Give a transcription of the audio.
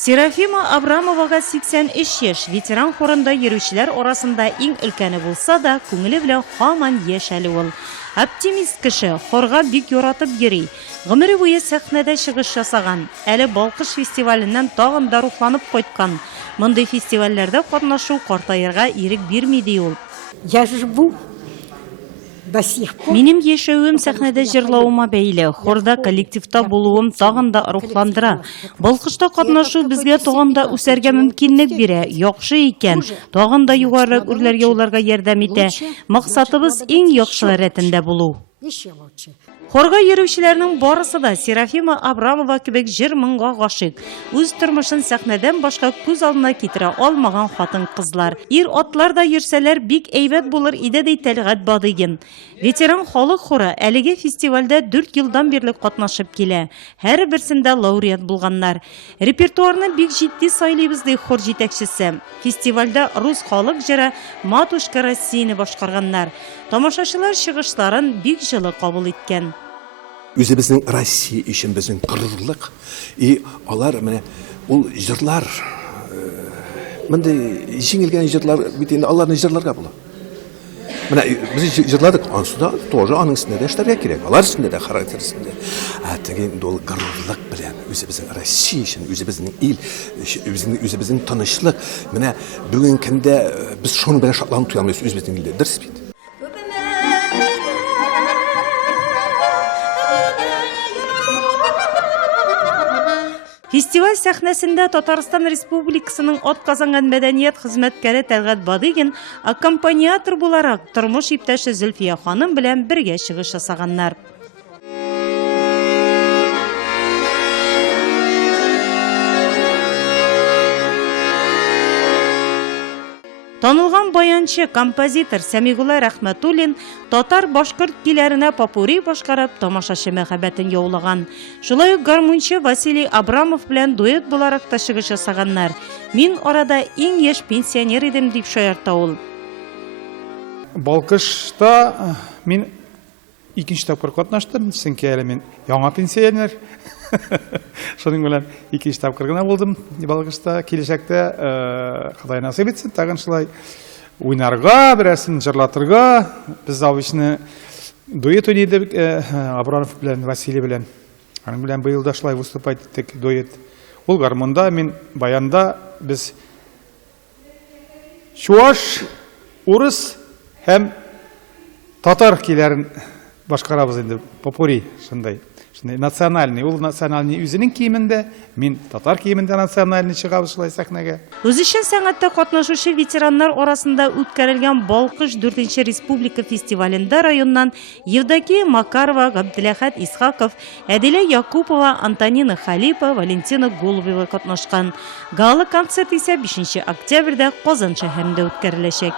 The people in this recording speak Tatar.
Серафима Абрамовага 83 яшь, ветеран хорында йөрүчеләр арасында иң өлкәне булса да, күңеле белән һаман яшь әле ул. Оптимист кеше, хорга бик яратып йөри. Гомере буе сәхнәдә чыгыш ясаган, әле Балкыш фестиваленнән тагын да рухланып кайткан. Мондый фестивальләрдә катнашу картаярга ирек бирми ди ул. Я живу до сих пор. Минем яшәвем сәхнәдә җырлавыма бәйле, хорда коллективта булуым тагын да рухландыра. Балкышта катнашу безгә тагын да үсәргә мөмкинлек бирә. Яхшы икән, тагын да югарырак үрләргә уларга ярдәм итә. Максатыбыз иң яхшылар рәтендә булу. Еще лучше. Хорга йөрүчеләрнең барысы да Серафима Абрамова кебек җыр-моңга гашыйк. Үз тормышын сәхнәдән башка күз алдына китерә алмаган хатын-кызлар. Ир атлар да йөрсәләр бик әйбәт булыр иде ди Тәлгать Бадыйгин. Ветеран халык хоры әлеге фестивальдә 4 елдан бирле катнашып килә. Һәр берсендә лауреат булганнар. Репертуарны бик җитди сайлыйбыз ди хор җитәкчесе. Фестивальдә рус халык җыры Матушка Россияне башкарганнар. Тамашачылар чыгышларын бик җылы кабул иткән. Үзебезнең Россия өчен безнең горурлык. И алар менә ул җырлар, мондый җиңелгән җырлар бит инде аларны җырларга була. Менә без җырладык, ансуда тоже аның өстендә дә эшләргә кирәк. Алар өстендә дә характер өстендә. Теге ул горурлык белән үзебезнең Россия өчен, үзебезнең ил, үзебезнең тынычлык. Менә бүген көндә без шуны белән шатланып туя алмыйбыз үзебезнең илдә. Дөрес бит. Фестиваль сәхнәсендә Татарстан Республикасының атказанган мәдәният хезмәткәре Тәлгать Бадыйгин аккомпаниатор буларак тормыш иптәше Зөлфия ханым белән бергә чыгыш ясаганнар. Танылган баянчы, композитор Сәмигулла Рәхмәтуллин татар-башкорт көйләренә попури башкарып тамашачы мәхәббәтен яулаган. Шулай ук гармунчы Василий Абрамов белән дуэт буларак та чыгыш ясаганнар. Мин арада иң яшь пенсионер идем дип шаярта ул. Балкышта мин икенче тапкыр катнаштым, чөнки әле мин яңа пенсионер. Шуның белән икенче тапкыр гына булдым Балкышта. Киләчәктә Ходай насыйп итсен, тагын шулай уйнарга, берәрсен җырлатырга. Без авычны дуэт уйнадык Абрамов белән, Василий белән. Аның белән быел да шулай выступать иттек дуэт. Ул гармунда, мин баянда. Без чуаш, урыс һәм татар көйләрен башкарабыз инде, попури шундай. Национальный, ул национальный үзенең киемендә, мин татар киемендә национальный чыгабыз шулай сәхнәгә. Үзешчән сәнгатьтә катнашучы ветераннар арасында үткәрелгән Балкыш 4-нче республика фестивалендә районнан Евдокия Макарова, Габделәхәт Исхаков, Әдилә Якупова, Антонина Халипова, Валентина Голубева катнашкан. Гала концерт исә 5 октябрьдә Казан шәһәрендә үткәреләчәк.